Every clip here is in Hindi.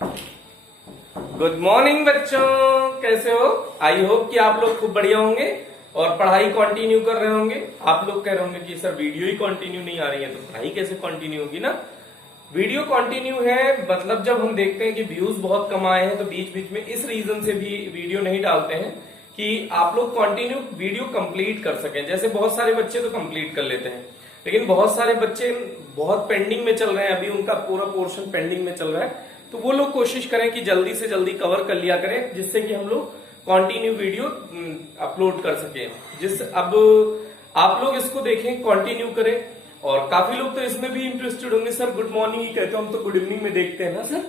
गुड मॉर्निंग बच्चों, कैसे हो? आई होप कि आप लोग खूब बढ़िया होंगे और पढ़ाई कंटिन्यू कर रहे होंगे। आप लोग कह रहे होंगे कि सर वीडियो ही कंटिन्यू नहीं आ रही है, तो पढ़ाई कैसे कंटिन्यू होगी ना। वीडियो कंटिन्यू है मतलब जब हम देखते हैं कि व्यूज बहुत कम आए हैं तो बीच बीच में इस रीजन से भी वीडियो नहीं डालते हैं कि आप लोग कंटिन्यू वीडियो कंप्लीट कर सकें। जैसे बहुत सारे बच्चे तो कंप्लीट कर लेते हैं, लेकिन बहुत सारे बच्चे बहुत पेंडिंग में चल रहे हैं, अभी उनका पूरा पोर्शन पेंडिंग में चल रहा है। तो वो लोग कोशिश करें कि जल्दी से जल्दी कवर कर लिया करें, जिससे कि हम लोग कंटिन्यू वीडियो अपलोड कर सकें। अब आप लोग इसको देखें, कंटिन्यू करें। और काफी लोग तो इसमें भी इंटरेस्टेड होंगे, सर गुड मॉर्निंग ही कहते हो, हम तो गुड इवनिंग में देखते हैं ना सर।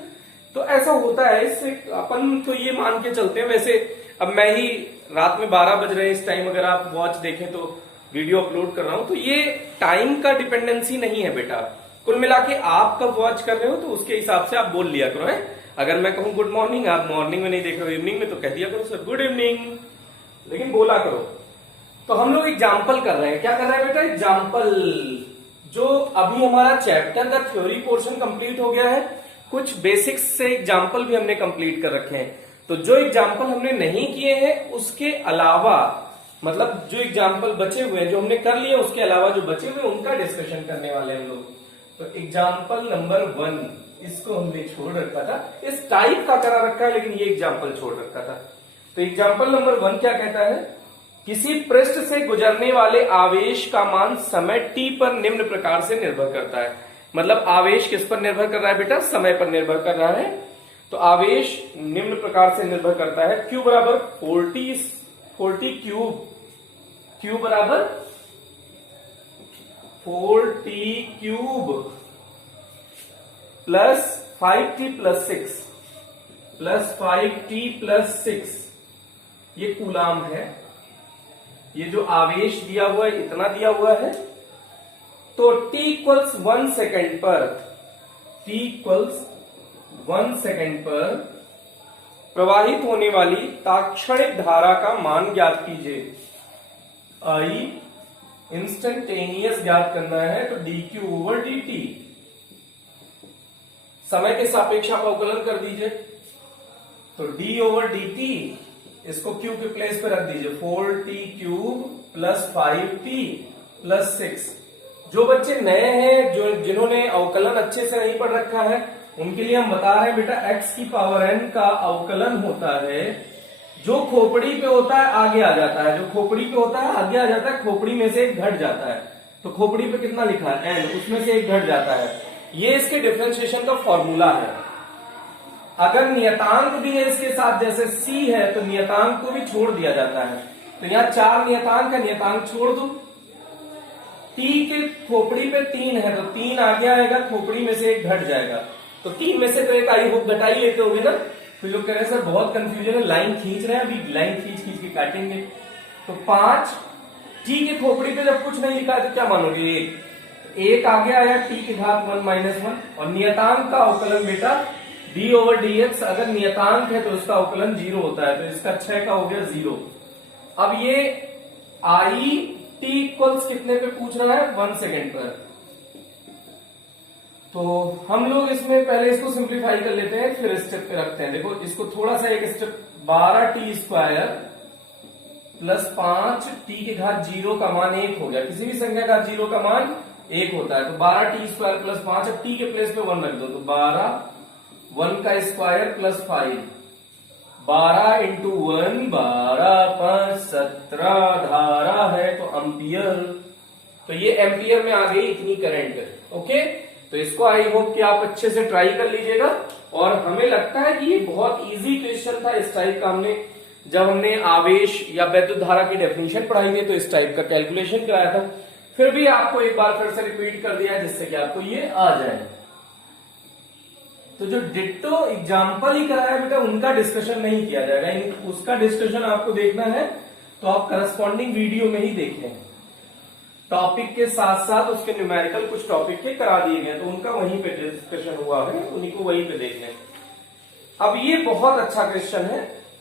तो ऐसा होता है, इससे अपन तो ये मान के चलते हैं। वैसे अब मैं ही रात में 12 बज रहे हैं इस टाइम, अगर आप वॉच देखें तो वीडियो अपलोड कर रहा हूं, तो ये टाइम का डिपेंडेंसी नहीं है बेटा। कुल मिला के आप कब वॉच कर रहे हो तो उसके हिसाब से आप बोल लिया करो है। अगर मैं कहूं गुड मॉर्निंग, आप मॉर्निंग में नहीं देख रहे हो इवनिंग में, तो कह दिया करो सर गुड इवनिंग, लेकिन बोला करो। तो हम लोग एग्जाम्पल कर रहे हैं। क्या कर रहे हैं बेटा? एग्जाम्पल। जो अभी हमारा चैप्टर का थ्योरी पोर्शन कंप्लीट हो गया है, कुछ बेसिक्स से एग्जाम्पल भी हमने कंप्लीट कर रखे हैं। तो जो एग्जाम्पल हमने नहीं किए हैं उसके अलावा, मतलब जो एग्जाम्पल बचे हुए हैं जो हमने कर लिए, उसके अलावा जो बचे हुए उनका डिस्कशन करने वाले हैं हम लोग। तो एग्जाम्पल नंबर 1 इसको हमने छोड़ रखा था, इस टाइप का करा रखा है, लेकिन ये एग्जाम्पल छोड़ रखा था। तो एग्जाम्पल नंबर 1 क्या कहता है? किसी पृष्ठ से गुजरने वाले आवेश का मान समय t पर निम्न प्रकार से निर्भर करता है। मतलब आवेश किस पर निर्भर कर रहा है बेटा? समय पर निर्भर कर रहा है। तो आवेश निम्न प्रकार से निर्भर करता है। q बराबर 40 क्यूब, q बराबर 40 cube plus 5t plus 6 plus 5t plus 6, ये कूलाम है। ये जो आवेश दिया हुआ है इतना दिया हुआ है। तो t इक्वल्स 1 सेकेंड पर, t इक्वल्स 1 सेकेंड पर प्रवाहित होने वाली तात्क्षणिक धारा का मान ज्ञात कीजिए। I इंस्टेंटेनियस ज्ञात करना है, तो dq ओवर dt। समय के सापेक्ष आप अवकलन कर दीजिए, तो d ओवर dt, इसको q के प्लेस पे रख दीजिए। 4t cube plus 5t plus 6। जो बच्चे नए हैं, जिन्होंने अवकलन अच्छे से नहीं पढ़ रखा है, उनके लिए हम बता रहे हैं बेटा, x की पावर n का अवकलन होता है जो खोपड़ी पे होता है आगे आ जाता है, जो खोपड़ी पे होता है आगे आ जाता है, खोपड़ी में से एक घट जाता है। तो खोपड़ी पे कितना लिखा है? n, उसमें से एक घट जाता है। ये इसके डिफरेंशिएशन का फॉर्मूला है। अगर नियतांक भी है इसके साथ, जैसे c है, तो नियतांक को भी छोड़ दिया जाता है। तो यहाँ 4 नियतांक है, नियतांक छोड़ दो। t के खोपड़ी पे 3 है, तो 3 आगे आएगा, खोपड़ी में से एक घट जाएगा। तो 3 में से तो एक आई होप घटा ही लेते होगे ना। तो लोग कह रहे हैं सर बहुत कंफ्यूजन है, लाइन खींच रहे हैं, अभी लाइन खींच खींच के काटेंगे। तो 5 t के खोपड़ी पे जब कुछ नहीं लिखा है तो क्या मानोगे? एक आगे आया, t की घात 1 माइनस 1। और नियतांक का अवकलन बेटा d ओवर dx, अगर नियतांक है तो उसका अवकलन 0 होता है, तो इसका 6 का हो गया 0। अब ये I t इक्वल्स कितने पे पूछ रहा है? 1 सेकेंड पर। तो हम लोग इसमें पहले इसको सिंप्लीफाई कर लेते हैं, फिर स्टेप पे रखते हैं। देखो इसको थोड़ा सा एक step, 12t square plus 5t की घात 0 का मान 1 हो गया। किसी भी संख्या का 0 का मान 1 होता है। तो 12t स्क्वायर प्लस 5, अब t के प्लेस पे 1 रख दो, तो 12 1 का स्क्वायर प्लस 5, 12 इंटू 1, 12 5 17 धारा है तो एम्पियर। तो ये एम्पियर में आ गई इतनी करंट। ओके, तो इसको आई होप कि आप अच्छे से ट्राई कर लीजिएगा। और हमें लगता है कि ये बहुत इजी क्वेश्चन था इस टाइप का। जब हमने आवेश या वैद्युत धारा की डेफिनेशन पढ़ाई थी तो इस टाइप का कैलकुलेशन कराया था। फिर भी आपको एक बार फिर से रिपीट कर दिया जिससे कि आपको ये आ जाए। तो जो डिट्टो एग्जाम्पल ही कराया बेटा, उनका डिस्कशन नहीं किया जाएगा। उसका डिस्कशन आपको देखना है तो आप करस्पॉन्डिंग वीडियो में ही देखें। टॉपिक के साथ साथ उसके न्यूमेरिकल कुछ टॉपिक के करा दिए गए, तो उनका वहीं पे डिस्कशन हुआ है, उन्हीं को वहीं पे देख लें। अब ये बहुत अच्छा क्वेश्चन है,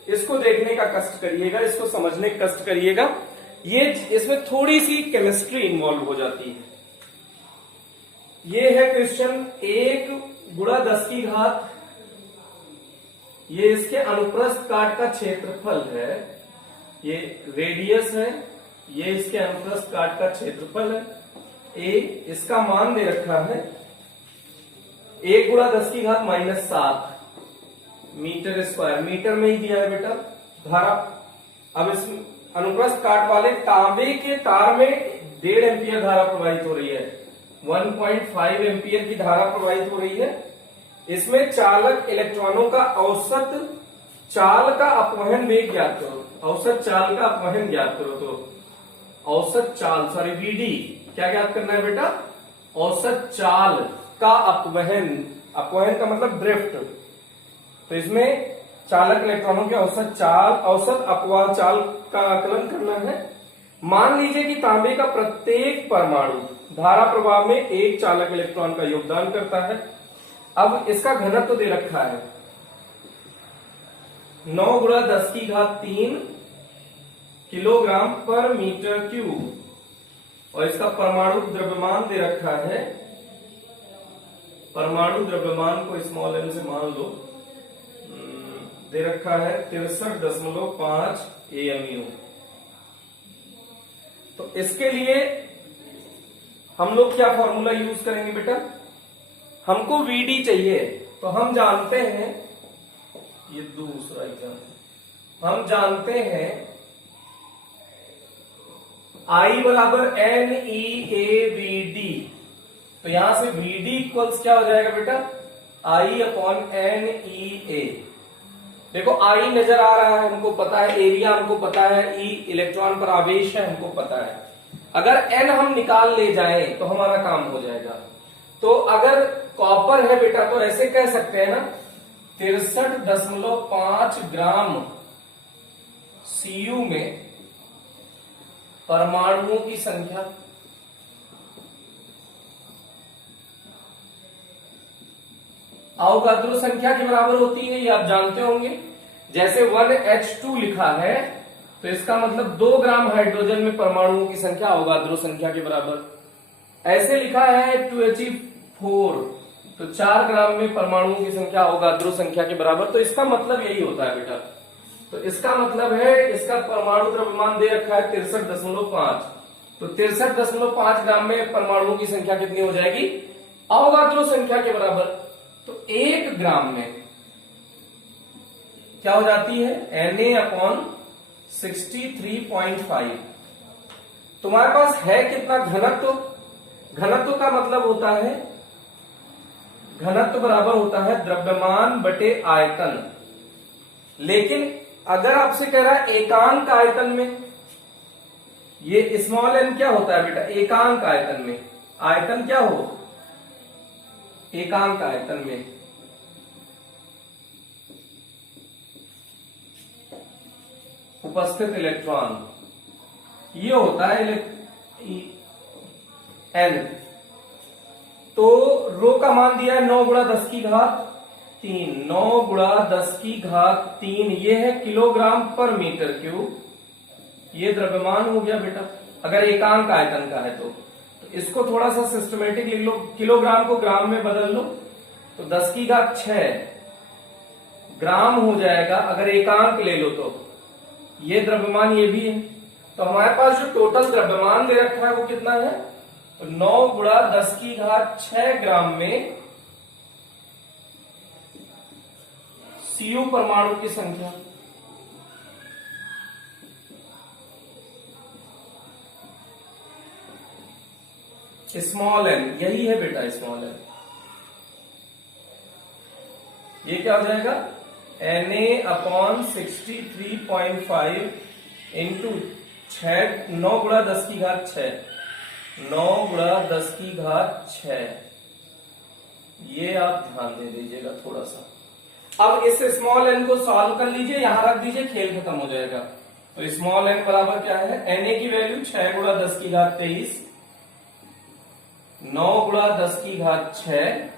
इसको देखने का कष्ट करिएगा, इसको समझने का कष्ट करिएगा। ये इसमें थोड़ी सी केमिस्ट्री इन्वॉल्व हो जाती है। ये है क्वेश्चन 1 गुणा 10 की घात ये इसके अनुप्रस्थ काट का क्षेत्रफल है, ये रेडियस है, ये इसके अनुप्रस्थ काट का क्षेत्रफल है ए। इसका मान दे रखा है 1 गुणा 10 की घात -7 मीटर स्क्वायर, मीटर में ही दिया है बेटा धारा। अब इस अनुप्रस्थ काट वाले तांबे के तार में 1.5 एम्पियर धारा प्रवाहित हो रही है, 1.5 एम्पियर की धारा प्रवाहित हो रही है। इसमें चालक इलेक्ट्रॉनों का औसत चाल का अपवहन वेग ज्ञात करो, औसत चाल का अपवहन ज्ञात करो। तो औसत चाल सॉरी वीडी क्या ज्ञात करना है बेटा? औसत चाल का अपवहन, अपवहन का मतलब ड्रिफ्ट। तो इसमें चालक इलेक्ट्रॉनों के औसत चाल, औसत अपवाह चाल का आकलन करना है। मान लीजिए कि तांबे का प्रत्येक परमाणु धारा प्रवाह में एक चालक इलेक्ट्रॉन का योगदान करता है। अब इसका घनत्व तो दे रखा है 9 गुणा 10 की घात 3 किलोग्राम पर मीटर क्यूब, और इसका परमाणु द्रव्यमान दे रखा है, परमाणु द्रव्यमान को स्मॉल एन से मान लो, दे रखा है 63.5 AMU। तो इसके लिए हम लोग क्या फॉर्मूला यूज करेंगे बेटा? हमको वीडी चाहिए, तो हम जानते हैं, ये दूसरा एग्जाम, हम जानते हैं I बराबर NeAVD। तो यहां से VD इक्वल्स क्या हो जाएगा बेटा? I/NeA। देखो I नजर आ रहा है, हमको पता है, एरिया हमको पता है, E इलेक्ट्रॉन पर आवेश है, हमको पता है। अगर N हम निकाल ले जाएं तो हमारा काम हो जाएगा। तो अगर कॉपर है बेटा तो ऐसे कह सकते हैं ना, 63.5 ग्राम Cu में परमाणुओं की संख्या, अवगाद्रो संख्या के बराबर होती है, ये आप जानते होंगे। जैसे 1H2 लिखा है तो इसका मतलब 2 ग्राम हाइड्रोजन में परमाणुओं की संख्या अवगाद्रो संख्या के बराबर। ऐसे लिखा है 2He4 तो 4 ग्राम में परमाणुओं की संख्या अवगाद्रो संख्या के बराबर। तो इसका मतलब यही होता है बेटा। तो इसका मतलब है, इसका परमाणु द्रव्यमान दे रखा है 63.5, तो 63.5 ग्राम में परमाणुओं की संख्या कितनी हो जाएगी? अवगाद्रो संख्या के बराबर। तो 1 ग्राम में क्या हो जाती है? Na/63.5। तुम्हारे पास है कितना घनत्व? घनत्व का मतलब होता है, घनत्व बराबर होता है द्रव्यमान बटे आयतन। लेकिन अगर आपसे कह रहा है एकांक आयतन में, ये स्मॉल n क्या होता है बेटा? एकांक आयतन में। आयतन क्या हो? एकांक आयतन में। उपस्थित इलेक्ट्रॉन, ये होता है n। तो रो का मान दिया है 9 गुणा 10 की घात 3, 9 गुणा 10 की घात 3, ये है किलोग्राम पर मीटर क्यूब। ये द्रव्यमान हो गया बेटा, अगर एकांक आयतन का है तो इसको थोड़ा सा सिस्टमेटिक लिख लो, किलोग्राम को ग्राम में बदल लो तो 10 की घात 6 ग्राम हो जाएगा। अगर एकांक ले लो तो ये द्रव्यमान ये भी है। तो हमारे पास जो टोटल द्रव्यमान दे रखा है वो कितना है? तो 9 गुणा 10 की घात 6 ग्राम में Cu परमाणु की संख्या। स्मॉल n, यही है बेटा स्मॉल n। ये क्या हो जाएगा? Na/63.5 इंटू 9 गुणा 10 की घात 6, 9 गुणा 10 की घात 6। ये आप ध्यान दे दीजिएगा थोड़ा सा। अब इस स्मॉल n को सॉल्व कर लीजिए, यहां रख दीजिए, खेल खत्म हो जाएगा। तो स्मॉल n बराबर क्या है? Na की वैल्यू 6 गुणा 10 की घात 23, 9 गुणा 10 की घात 6,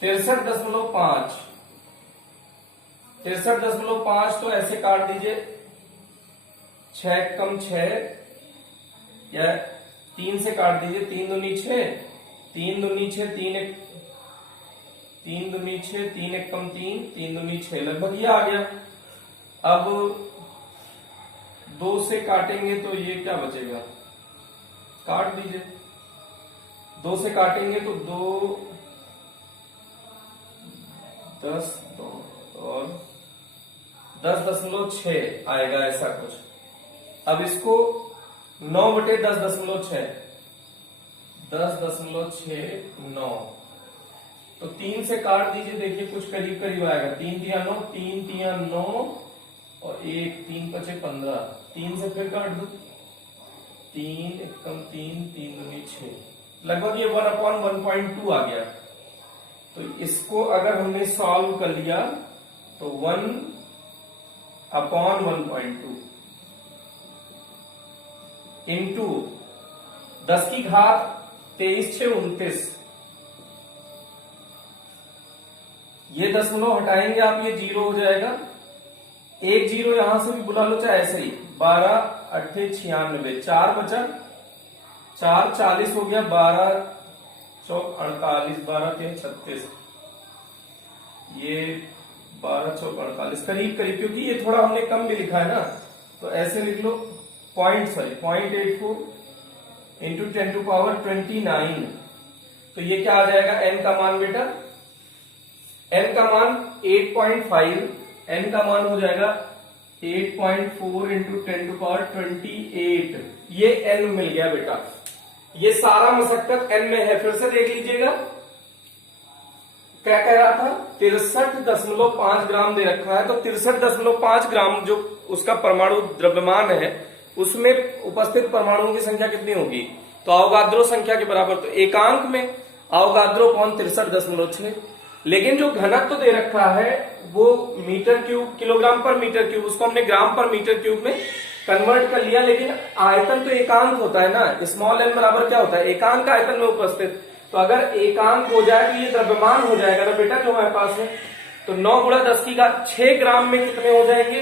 63.5। 63.5 तो ऐसे काट दीजिए, 6 कम 6 या 3 से काट दीजिए, 3 दूनी 6, 3 दूनी 6, 3 3 दूनी 6, 3 एक कम 3, 3 दूनी 6, लगभग ये आ गया। अब 2 से काटेंगे तो ये क्या बचेगा, काट दीजिए। 2 से काटेंगे तो 2 10 और 10.6 आएगा ऐसा कुछ। अब इसको 9/10.6, 10.69, तो 3 से काट दीजिए, देखिए कुछ करीब करीब आएगा। 3 तिया 9, 3 तिया 9 और 1, 3 पचे 15, 3 से फिर काट दो, 3 एक कम 3, 3 दूनी 6, लगभग ये 1/1.2 आ गया। तो इसको अगर हमने सॉल्व कर लिया तो 1/1.2 इंटू 10 की घात 23 6 29, ये दशमलव हटाएंगे आप, ये 0 हो जाएगा। एक 0 यहां से भी बुला लो चाहे ऐसे ही। 12 8 96, 4 बचा, 4 40 हो गया, 12 चौक 48, 12 3 36, ये 12 चौक 48 करीब करीब, क्योंकि ये थोड़ा हमने कम भी लिखा है ना, तो ऐसे लिख लो 0.84 इंटू 10⁻29। तो ये क्या आ जाएगा n का मान बेटा, n का मान 8.5, n का मान हो जाएगा 8.4 इंटू 10⁻28, ये n मिल गया बेटा। ये सारा मशक्कत n में है, फिर से देख लीजिएगा। क्या कह रहा था, 63.5 ग्राम दे रखा है, तो 63.5 ग्राम जो उसका परमाणु द्रव्यमान है, उसमें उपस्थित परमाणुओं की संख्या कितनी होगी, तो अवोगाद्रो संख्या के बराबर। तो एकांक में अवोगाद्रो अपॉन 63.6, लेकिन जो घनत्व तो दे रखा है वो मीटर क्यूब, किलोग्राम पर मीटर क्यूब, उसको हमने ग्राम पर मीटर क्यूब में कन्वर्ट कर लिया। लेकिन आयतन तो एकांक होता है ना, स्मॉल n बराबर क्या होता है, एकांक आयतन में उपस्थित। तो अगर एकांक हो जाए तो ये द्रव्यमान हो जाएगा ना बेटा जो हमारे पास है। तो 9 × 10 की घात 6 ग्राम में कितने हो जाएंगे,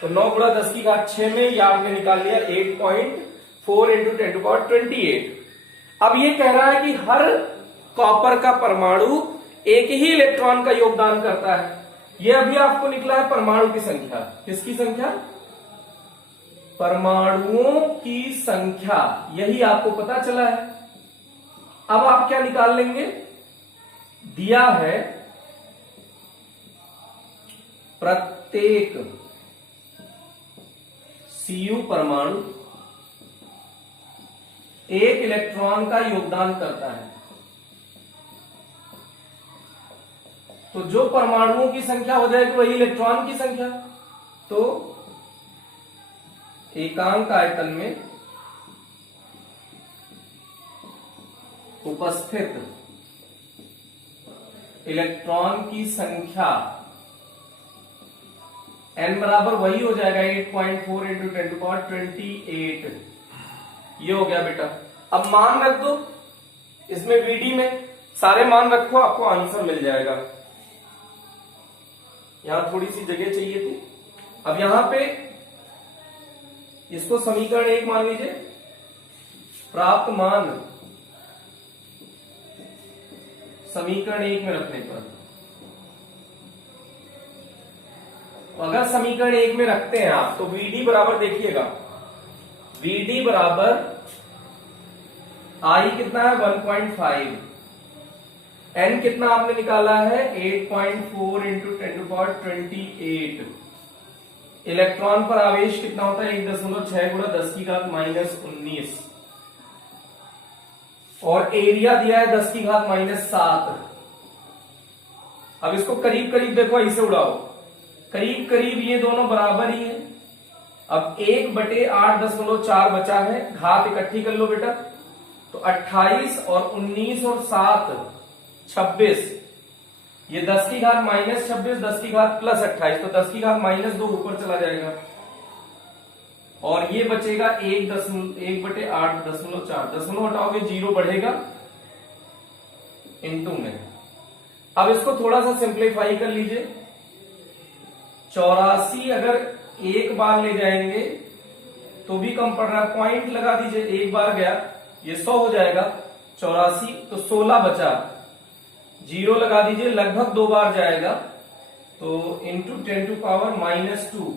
तो 9 × 10 की घात 6 में ये आपने निकाल लिया 8.4 इंटू 10⁻28। अब ये कह रहा है कि हर कॉपर का परमाणु एक ही इलेक्ट्रॉन का योगदान करता है। ये अभी आपको निकला है परमाणु की संख्या, किसकी संख्या, परमाणुओं की संख्या, यही आपको पता चला है। अब आप क्या निकाल लेंगे, दिया है प्रत्येक Cu परमाणु एक इलेक्ट्रॉन का योगदान करता है। तो जो परमाणुओं की संख्या हो जाएगी वही इलेक्ट्रॉन की संख्या। तो एकांक आयतन में उपस्थित इलेक्ट्रॉन की संख्या n बराबर वही हो जाएगा 8.4 इंटू 10⁻28, ये हो गया बेटा। अब मान रख दो इसमें VD में, सारे मान रखो, आपको आंसर मिल जाएगा। यहां थोड़ी सी जगह चाहिए थी। अब यहां पे इसको समीकरण 1 मान लीजिए, प्राप्त मान समीकरण 1 में रखने पर, अगर समीकरण 1 में रखते हैं आप, तो VD बराबर देखिएगा, VD बराबर I कितना है 1.5, N कितना आपने निकाला है 8.4 इंटू 10⁻28, इलेक्ट्रॉन पर आवेश कितना होता है 1.6 × 10 की घात -19, और एरिया दिया है 10 की घात -7। अब इसको करीब करीब देखो, इसे उड़ाओ, करीब करीब ये दोनों बराबर ही है। अब 1/8.4 बचा है, घात इकट्ठी कर लो बेटा, तो 28 और 19 और 7 26, ये 10 की घात -26, 10 की घात +28, तो 10 की घात -2 ऊपर चला जाएगा, और ये बचेगा 1/8.4, दशमलव हटाओगे 0 बढ़ेगा इंटू में। अब इसको थोड़ा सा सिंप्लीफाई कर लीजिए, 84 अगर एक बार ले जाएंगे तो भी कम पड़ रहा है, पॉइंट लगा दीजिए, एक बार गया ये 100 हो जाएगा, 84 तो 16 बचा, जीरो लगा दीजिए, लगभग 2 बार जाएगा, तो इंटू 10⁻⁻²,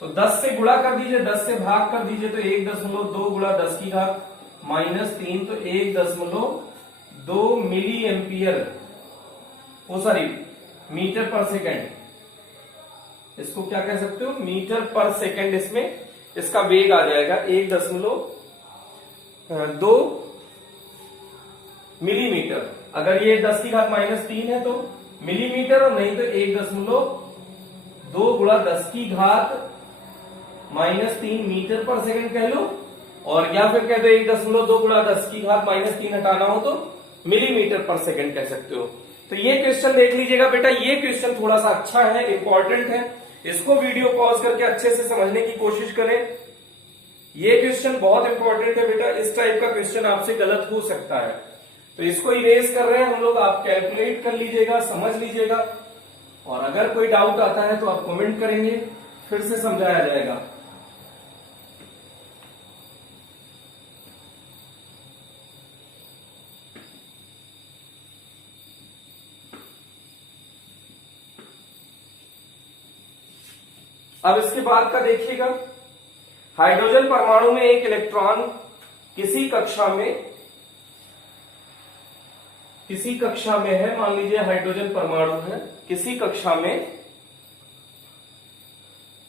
तो 10 से गुणा कर दीजिए, 10 से भाग कर दीजिए, तो 1.2 गुणा 10⁻⁻3, तो 1.2 मिली एम्पियर, सॉरी मीटर पर सेकेंड, इसको क्या कह सकते हो, मीटर पर सेकेंड, इसमें इसका वेग आ जाएगा 1.2 मिलीमीटर। अगर ये 10⁻⁻3 है तो मिलीमीटर, और नहीं तो 1.2 गुणा 10⁻⁻3 मीटर पर सेकेंड कह लो, और या फिर कह दो 1.2 गुणा 10⁻⁻3 हटाना हो तो मिलीमीटर पर सेकेंड कह सकते हो। तो ये क्वेश्चन देख लीजिएगा बेटा, ये क्वेश्चन थोड़ा सा अच्छा है, इंपॉर्टेंट है, इसको वीडियो पॉज करके अच्छे से समझने की कोशिश करें। ये क्वेश्चन बहुत इंपॉर्टेंट है बेटा, इस टाइप का क्वेश्चन आपसे गलत हो सकता है, तो इसको इरेज कर रहे हैं हम लोग, आप कैलकुलेट कर लीजिएगा, समझ लीजिएगा, और अगर कोई डाउट आता है तो आप कमेंट करेंगे, फिर से समझाया जाएगा। अब इसके बाद का देखिएगा, हाइड्रोजन परमाणु में एक इलेक्ट्रॉन किसी कक्षा में है, मान लीजिए हाइड्रोजन परमाणु है किसी कक्षा में,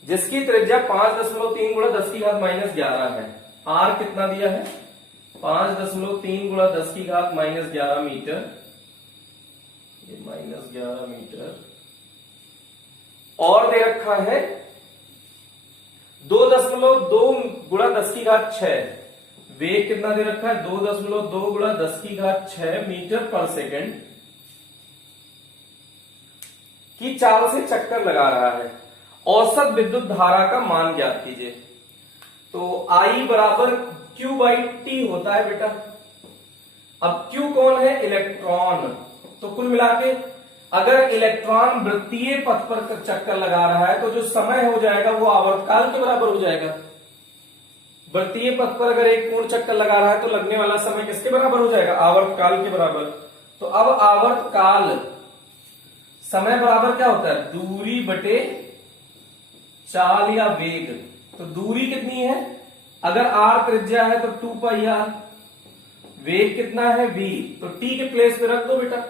जिसकी त्रिज्या 5.3 गुणा 10⁻⁻11 है। आर कितना दिया है, 5.3 गुणा 10⁻⁻11 मीटर, ये -11 मीटर, और दे रखा है 2.2 गुणा 10⁻6, वेग कितना दे रखा है, 2.2 गुणा 10⁻6 मीटर पर सेकेंड की चाल से चक्कर लगा रहा है। औसत विद्युत धारा का मान ज्ञात कीजिए। तो I बराबर Q/T होता है बेटा। अब Q कौन है, इलेक्ट्रॉन, तो कुल मिला के अगर इलेक्ट्रॉन वृत्तीय पथ पर चक्कर लगा रहा है तो जो समय हो जाएगा वो आवर्तकाल के बराबर हो जाएगा। वृत्तीय पथ पर अगर एक पूर्ण चक्कर लगा रहा है तो लगने वाला समय किसके बराबर हो जाएगा, आवर्तकाल के बराबर। तो अब आवर्तकाल समय बराबर क्या होता है, दूरी बटे चाल या वेग। तो दूरी कितनी है, अगर r त्रिज्या है तो 2πr, वेग कितना है v, तो t के प्लेस पे रख दो बेटा,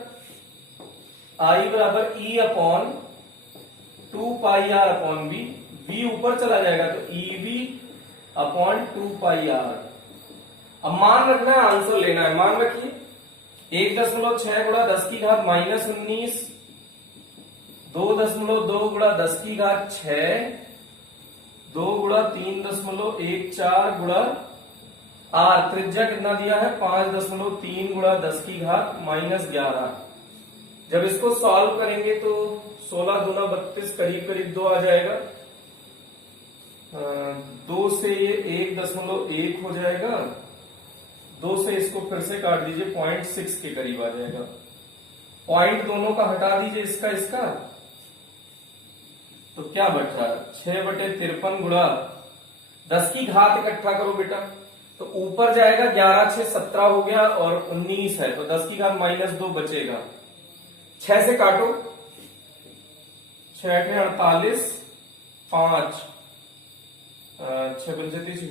I बराबर E/2πr/v, v ऊपर चला जाएगा तो EV/2πr। अब मान रखना है, आंसर लेना है, मान रखिए 1.6 गुणा 10⁻−19, 2.2 गुणा 10⁻6, 2 गुणा 3.14 गुणा r, त्रिज्या कितना दिया है 5.3 गुणा 10⁻−11। जब इसको सॉल्व करेंगे तो 16 दूना 32 करीब करीब 2 आ जाएगा, 2 से ये 1.1 हो जाएगा, 2 से इसको फिर से काट दीजिए 0.6 के करीब आ जाएगा। पॉइंट दोनों का हटा दीजिए, इसका तो क्या बच रहा है, 6/53 गुणा 10 की घात इकट्ठा करो बेटा, तो ऊपर जाएगा 11 6 17 हो गया, और 19 है तो 10 की घात -2 बचेगा। 6 से काटो, 6 × 48, 5, 6 × 36,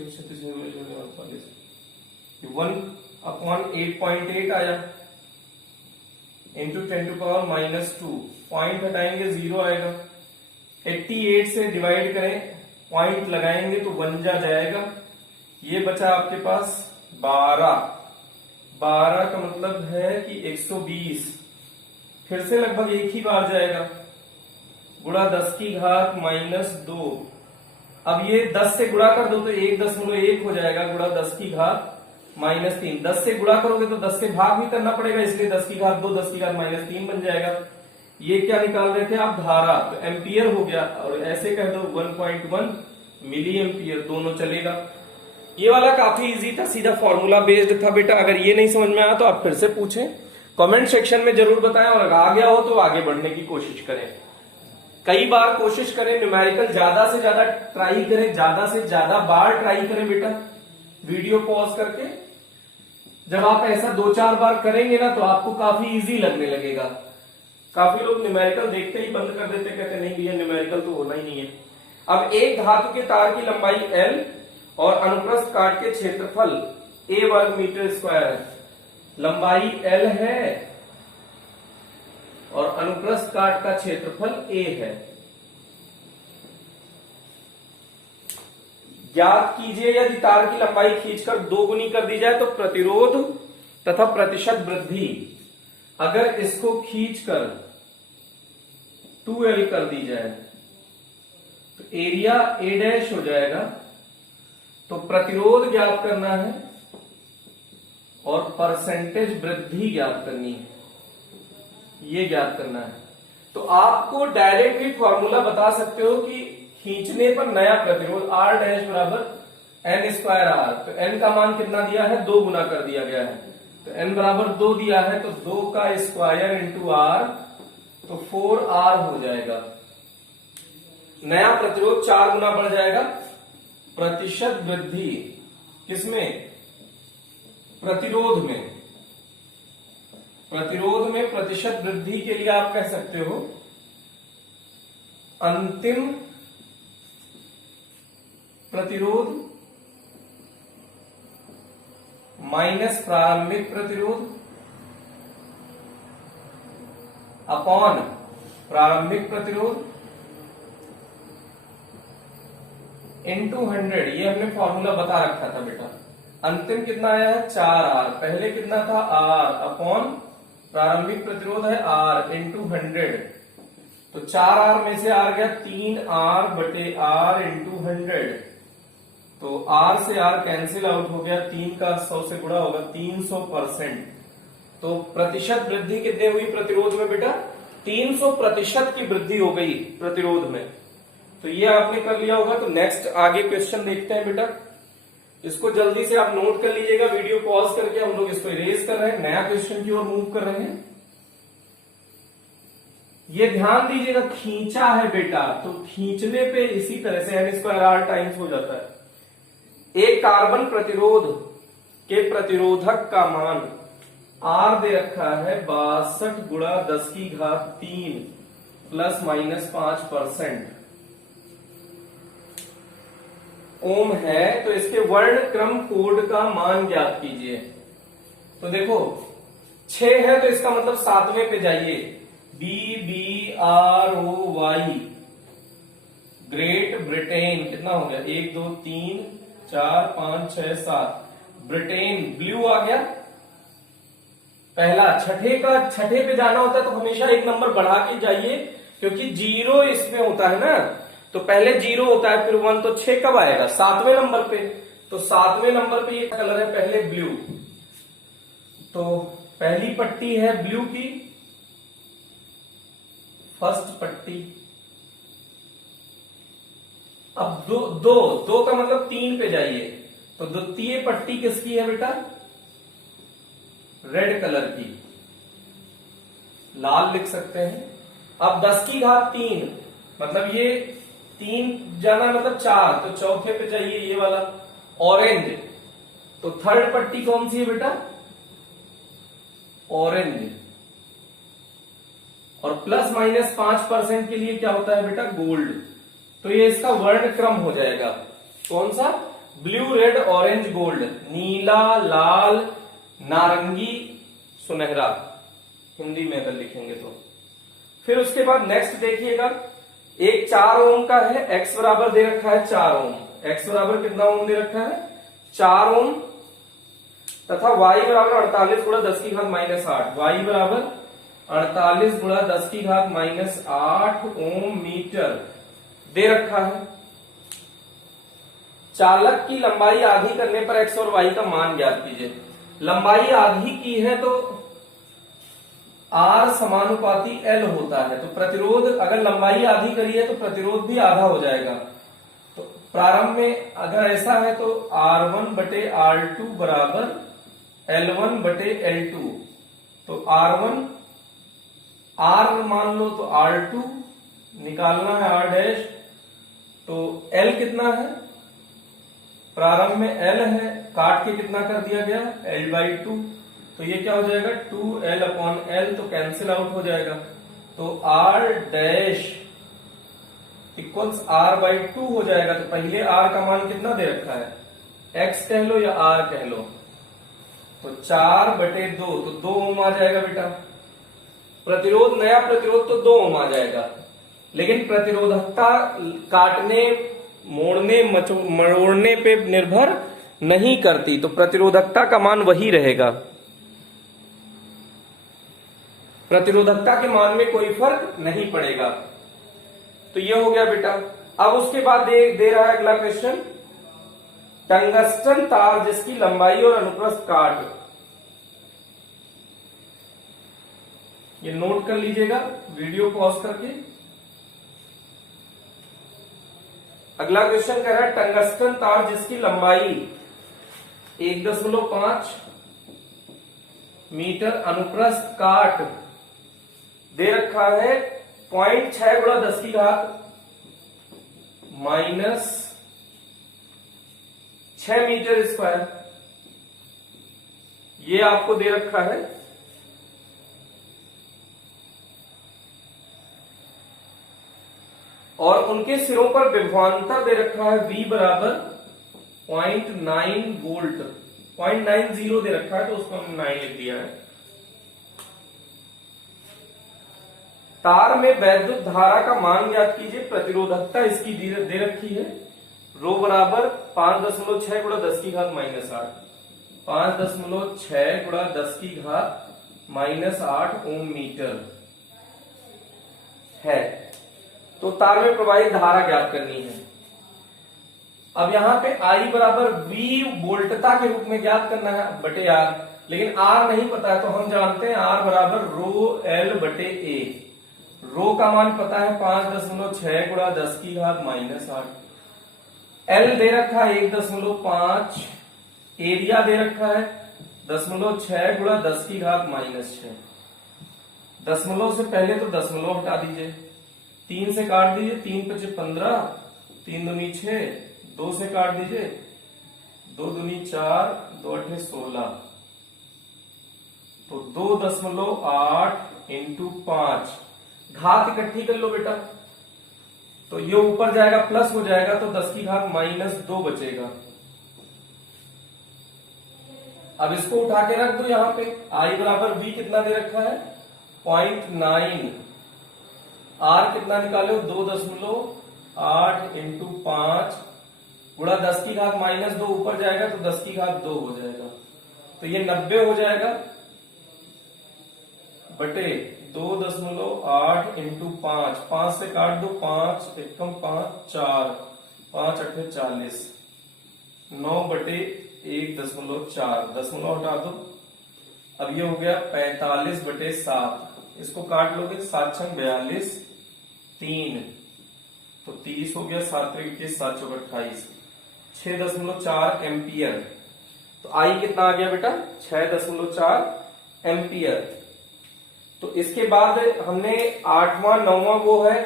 1/8.8 आया, इंटू 10⁻², पॉइंट हटाएंगे 0 आएगा, 88 से डिवाइड करें, पॉइंट लगाएंगे तो 1 जाएगा, ये बचा आपके पास 12 का मतलब है कि 120, फिर से लगभग एक ही बार जाएगा, गुणा 10⁻²। अब ये 10 से गुणा कर दो तो 1.1 हो जाएगा, गुणा 10⁻3, 10 से गुणा करोगे तो 10 से भाग भी करना पड़ेगा, इसलिए 10⁻2 10⁻3 बन जाएगा। ये क्या निकाल रहे थे आप, धारा, तो एम्पियर हो गया, और ऐसे कह दो 1.1 मिली एम्पियर, दोनों चलेगा। ये वाला काफी इजी था, सीधा फॉर्मूला बेस्ड था बेटा। अगर ये नहीं समझ में आया तो आप फिर से पूछें, कमेंट सेक्शन में जरूर बताएं, और अगर आ गया हो तो आगे बढ़ने की कोशिश करें। कई बार कोशिश करें, न्यूमेरिकल ज्यादा से ज्यादा ट्राई करें, ज्यादा से ज्यादा बार ट्राई करें बेटा, वीडियो पॉज करके, जब आप ऐसा 2-4 बार करेंगे ना तो आपको काफी इजी लगने लगेगा। काफी लोग न्यूमेरिकल देखते ही बंद कर देते, कहते नहीं भैया न्यूमेरिकल तो होना ही नहीं है। अब एक धातु के तार की लंबाई L और अनुप्रस्थ काट के क्षेत्रफल a वर्ग मीटर स्क्वायर है। लंबाई L है और अनुप्रस्थ काट का क्षेत्रफल a है। ज्ञात कीजिए यदि तार की लंबाई खींचकर 2 गुनी कर दी जाए तो प्रतिरोध तथा प्रतिशत वृद्धि। अगर इसको खींचकर 2L कर दी जाए तो एरिया A डैश हो जाएगा। तो प्रतिरोध ज्ञात करना है और परसेंटेज वृद्धि ज्ञात करनी है, ये ज्ञात करना है। तो आपको डायरेक्ट भी फॉर्मूला बता सकते हो कि खींचने पर नया प्रतिरोध R डैश बराबर N स्क्वायर R। तो N का मान कितना दिया है, 2 गुना कर दिया गया है। तो N बराबर 2 दिया है तो 2 का स्क्वायर इंटू R, तो 4R हो जाएगा। नया प्रतिरोध 4 गुना बढ़ जाएगा। प्रतिशत वृद्धि किसमें, प्रतिरोध में। प्रतिरोध में प्रतिशत वृद्धि के लिए आप कह सकते हो अंतिम प्रतिरोध माइनस प्रारंभिक प्रतिरोध अपॉन प्रारंभिक प्रतिरोध इनटू 100। ये हमने फॉर्मूला बता रखा था बेटा। अंतिम कितना आया है, 4R। पहले कितना था, R अपॉन प्रारंभिक प्रतिरोध है R इंटू 100। तो 4R में से R गया 3R बटे R इंटू 100। तो R से R कैंसिल आउट हो गया, 3 का 100 से गुणा होगा 300%। तो प्रतिशत वृद्धि कितने हुई प्रतिरोध में बेटा, 300% की वृद्धि हो गई प्रतिरोध में। तो ये आपने कर लिया होगा। तो नेक्स्ट आगे क्वेश्चन देखते हैं बेटा। इसको जल्दी से आप नोट कर लीजिएगा, वीडियो पॉज करके हम लोग इसको इरेज कर रहे हैं, नया क्वेश्चन की ओर मूव कर रहे हैं। ये ध्यान दीजिएगा, खींचा है बेटा, तो खींचने पे इसी तरह से N स्क्वायर R टाइम्स हो जाता है। एक कार्बन प्रतिरोध के प्रतिरोधक का मान R दे रखा है 62 गुणा 10 की घात 3 प्लस माइनस 5% ओम है। तो इसके वर्ण क्रम कोड का मान ज्ञात कीजिए। तो देखो 6 है तो इसका मतलब 7वें पे जाइए, BBROY ग्रेट ब्रिटेन। कितना हो गया, 1 2 3 4 5 6 7। ब्रिटेन ब्लू आ गया पहला। छठे पे जाना होता है तो हमेशा एक नंबर बढ़ा के जाइए, क्योंकि 0 इसमें होता है ना, तो पहले 0 होता है फिर 1, तो 6 कब आएगा, 7वें नंबर पे। तो 7वें नंबर पे ये कलर है पहले ब्लू। तो पहली पट्टी है ब्लू की, फर्स्ट पट्टी। अब दो का मतलब 3 पे जाइए, तो द्वितीय पट्टी किसकी है बेटा, रेड कलर की, लाल लिख सकते हैं। अब 10 की घात 3, मतलब ये 3 जाना मतलब 4, तो चौथे पे चाहिए ये वाला ऑरेंज। तो थर्ड पट्टी कौन सी है बेटा, ऑरेंज। और प्लस माइनस 5% के लिए क्या होता है बेटा, गोल्ड। तो ये इसका वर्ण क्रम हो जाएगा, कौन सा, ब्लू रेड ऑरेंज गोल्ड, नीला लाल नारंगी सुनहरा, हिंदी में अगर लिखेंगे तो। फिर उसके बाद नेक्स्ट देखिएगा, एक 4 ओम का है, x बराबर दे रखा है 4 ओम। x बराबर कितना ओम दे रखा है, 4 ओम, तथा y बराबर 48 गुणा 10 की घात माइनस 8। y बराबर 48 गुणा 10 की घात माइनस 8 ओम मीटर दे रखा है। चालक की लंबाई आधी करने पर x और y का मान ज्ञात कीजिए। लंबाई आधी की है तो R समानुपाती L होता है, तो प्रतिरोध अगर लंबाई आधी करी है तो प्रतिरोध भी आधा हो जाएगा। तो प्रारंभ में अगर ऐसा है तो R1 बटे R2 बराबर L1 बटे L2। तो R1 R मान लो तो R2 निकालना है R डैश। तो L कितना है, प्रारंभ में L है काट के कितना कर दिया गया L/2, तो ये क्या हो जाएगा 2L/L, तो कैंसिल आउट हो जाएगा, तो R डैश इक्वल्स R/2 हो जाएगा। तो पहले R का मान कितना दे रखा है, X कह लो या R कह लो, तो 4/2, तो 2 ओम आ जाएगा बेटा। प्रतिरोध, नया प्रतिरोध तो 2 ओम आ जाएगा, लेकिन प्रतिरोधकता काटने, मोड़ने, मरोड़ने पे निर्भर नहीं करती, तो प्रतिरोधकता का मान वही रहेगा। प्रतिरोधकता के मान में कोई फर्क नहीं पड़ेगा। तो ये हो गया बेटा। अब उसके बाद दे रहा है अगला क्वेश्चन, टंगस्टन तार जिसकी लंबाई और अनुप्रस्थ काट, ये नोट कर लीजिएगा वीडियो पॉज करके। अगला क्वेश्चन कह रहा है टंगस्टन तार जिसकी लंबाई 1.5 मीटर, अनुप्रस्थ काट दे रखा है 0.6 गुणा 10 की घात -6 मीटर स्क्वायर, ये आपको दे रखा है। और उनके सिरों पर विभवांतर दे रखा है V बराबर 0.9 वोल्ट, 0.90 दे रखा है, तो उसको हमने 9 लिख दिया है। तार में वैद्युत धारा का मान ज्ञात कीजिए, प्रतिरोधकता इसकी दे रखी है, रो बराबर 5.6 गुणा 10 की घात -8, 5.6 गुणा 10 की घात -8 ओम मीटर है। तो तार में प्रवाहित धारा ज्ञात करनी है। अब यहां पे I बराबर V वोल्टता के रूप में ज्ञात करना है बटे R, लेकिन R नहीं पता है, तो हम जानते हैं R बराबर रो L बटे A। रो का मान पता है 5.6 गुणा 10 की घात -8, L दे रखा है 1.5, एरिया दे रखा है 0.6 गुणा 10 की घात -6। दशमलव से पहले तो दशमलव हटा दीजिए, 3 से काट दीजिए, 3 × 5 = 15, 3 दूनी 6, 2 से काट दीजिए, 2 दूनी 4, 2 8 16, तो 2.8 × 5, घात इकट्ठी कर लो बेटा, तो ये ऊपर जाएगा प्लस हो जाएगा, तो 10 की घात -2 बचेगा। अब इसको उठा के रख दो यहां पे, I बराबर V कितना दे रखा है 0.9, R कितना निकालो 2.8 × 5 गुणा 10 की घात -2, ऊपर जाएगा तो 10 की घात 2 हो जाएगा, तो ये 90 हो जाएगा बटे 2.8 × 5, 5 से काट दो, 5 × 5 4, 5 8 40, 9 बटे 1.4, दशमलव हटा दो। अब ये हो गया 45 बटे 7, इसको काट लोगे 7 × 42, 3, तो 30 हो गया, 7 × 21, 7 × 28, 6.4 एम्पियर। तो I कितना आ गया बेटा 6.4 एम्पियर। तो इसके बाद हमने 8वां 9वां वो है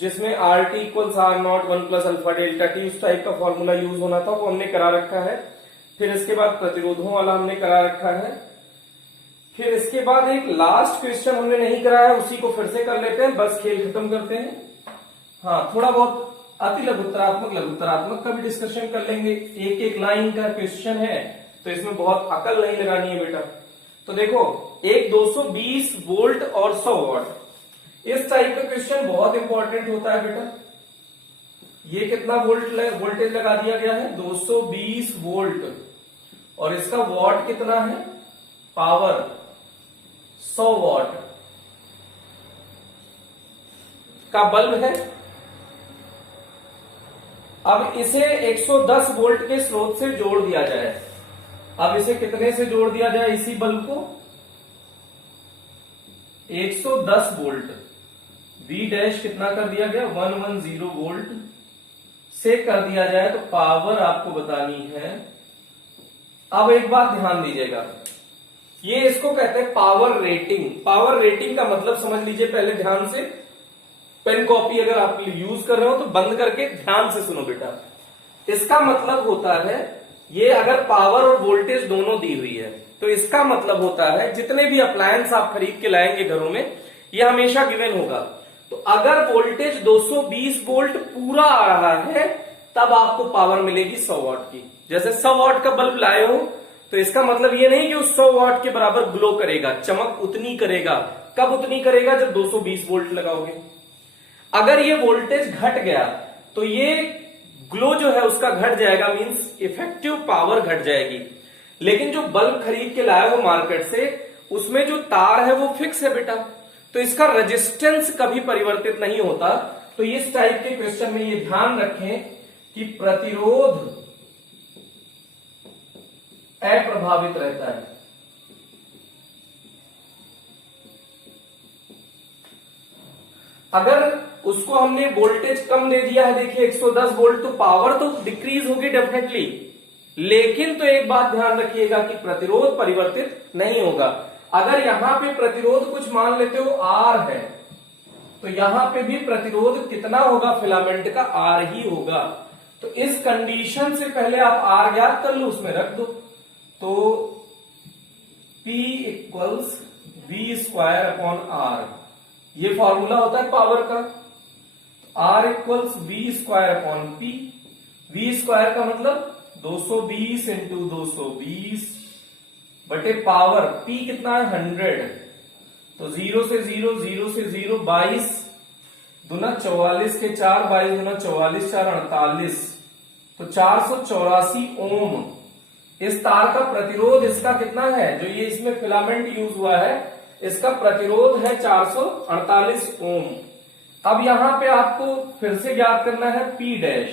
जिसमें RT = R0 1 + alpha delta T, उस टाइप का फॉर्मूला यूज होना था, वो हमने करा रखा है। फिर इसके बाद प्रतिरोधों वाला हमने करा रखा है। फिर इसके बाद एक लास्ट क्वेश्चन हमने नहीं कराया, उसी को फिर से कर लेते हैं, बस खेल खत्म करते हैं। हाँ, थोड़ा बहुत अति लघुत्तरात्मक, लघुत्तरात्मक का भी डिस्कशन कर लेंगे। एक एक लाइन का क्वेश्चन है, तो इसमें बहुत अकल नहीं लगानी है बेटा। तो देखो, एक 220 वोल्ट और 100 वाट, इस टाइप का क्वेश्चन बहुत इंपॉर्टेंट होता है बेटा। ये कितना वोल्टेज लगा दिया गया है 220 वोल्ट, और इसका वॉट कितना है, पावर 100 वाट का बल्ब है। अब इसे 110 वोल्ट के स्रोत से जोड़ दिया जाए। अब इसे कितने से जोड़ दिया जाए, इसी बल्ब को 110 वोल्ट, V डैश कितना कर दिया गया 110 वोल्ट से कर दिया जाए, तो पावर आपको बतानी है। अब एक बात ध्यान दीजिएगा, ये इसको कहते हैं पावर रेटिंग। पावर रेटिंग का मतलब समझ लीजिए पहले ध्यान से। पेन कॉपी अगर आप यूज कर रहे हो तो बंद करके ध्यान से सुनो बेटा। इसका मतलब होता है ये अगर पावर और वोल्टेज दोनों दी हुई है तो इसका मतलब होता है जितने भी अप्लायंस आप खरीद के लाएंगे घरों में, ये हमेशा गिवन होगा। तो अगर वोल्टेज 220 वोल्ट पूरा आ रहा है तब आपको पावर मिलेगी 100 वाट की। जैसे 100 वाट का बल्ब लाए हो तो इसका मतलब ये नहीं कि उस 100 वाट के बराबर ग्लो करेगा, चमक उतनी करेगा। कब उतनी करेगा? जब 220 वोल्ट लगाओगे। अगर ये वोल्टेज घट गया तो ये ग्लो जो है उसका घट जाएगा, मींस इफेक्टिव पावर घट जाएगी। लेकिन जो बल्ब खरीद के लाए हो मार्केट से, उसमें जो तार है वो फिक्स है बेटा, तो इसका रेजिस्टेंस कभी परिवर्तित नहीं होता। तो इस टाइप के क्वेश्चन में ये ध्यान रखें कि प्रतिरोध अप्रभावित रहता है। अगर उसको हमने वोल्टेज कम दे दिया है, देखिए 110 वोल्ट, तो पावर तो डिक्रीज होगी डेफिनेटली, लेकिन तो एक बात ध्यान रखिएगा कि प्रतिरोध परिवर्तित नहीं होगा। अगर यहां पे प्रतिरोध कुछ मान लेते हो R है, तो यहां पे भी प्रतिरोध कितना होगा फिलामेंट का? R ही होगा। तो इस कंडीशन से पहले आप R ज्ञात कर लो, उसमें रख दो। तो P equals V square upon R, ये फॉर्मूला होता है पावर का। R equals V square upon P। V square का मतलब 220 इंटू 220 बटे पावर P कितना है? 100। तो 0 से 0, 0 से 0, 22 दूना 44 के 4, 22 दूना 44, 4 48, तो 484 ओम। इस तार का प्रतिरोध इसका कितना है? जो ये इसमें फिलामेंट यूज हुआ है, इसका प्रतिरोध है 448 ओम। अब यहां पे आपको फिर से ज्ञात करना है P डैश।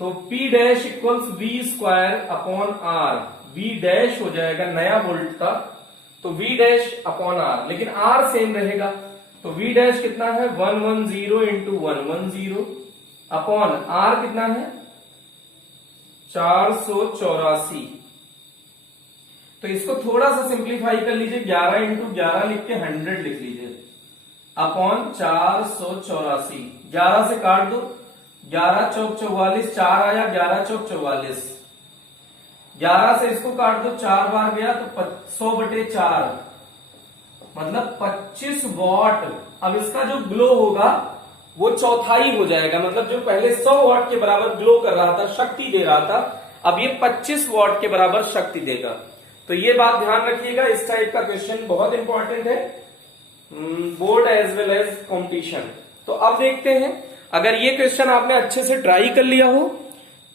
तो P dash equals V square upon R। V dash हो जाएगा, नया वोल्ट था तो V डैश अपॉन R, लेकिन R सेम रहेगा। तो V डैश कितना है? 110 इंटू 110 अपॉन R कितना है? 484। तो इसको थोड़ा सा सिंप्लीफाई कर लीजिए, 11 इंटू 11 लिख के 100 लिख लीजिए अपॉन 484। 11 से काट दो, 11 चौक 44, 4 आया, 11 चौक 44। 11 से इसको काट दो, 4 बार गया तो 100 बटे 4 मतलब 25 वॉट। अब इसका जो ग्लो होगा वो चौथाई हो जाएगा, मतलब जो पहले 100 वॉट के बराबर ग्लो कर रहा था, शक्ति दे रहा था, अब ये 25 वॉट के बराबर शक्ति देगा। तो ये बात ध्यान रखिएगा, इस टाइप का क्वेश्चन बहुत इंपॉर्टेंट है board as well as competition. तो अब देखते हैं, अगर ये क्वेश्चन आपने अच्छे से ट्राई कर लिया हो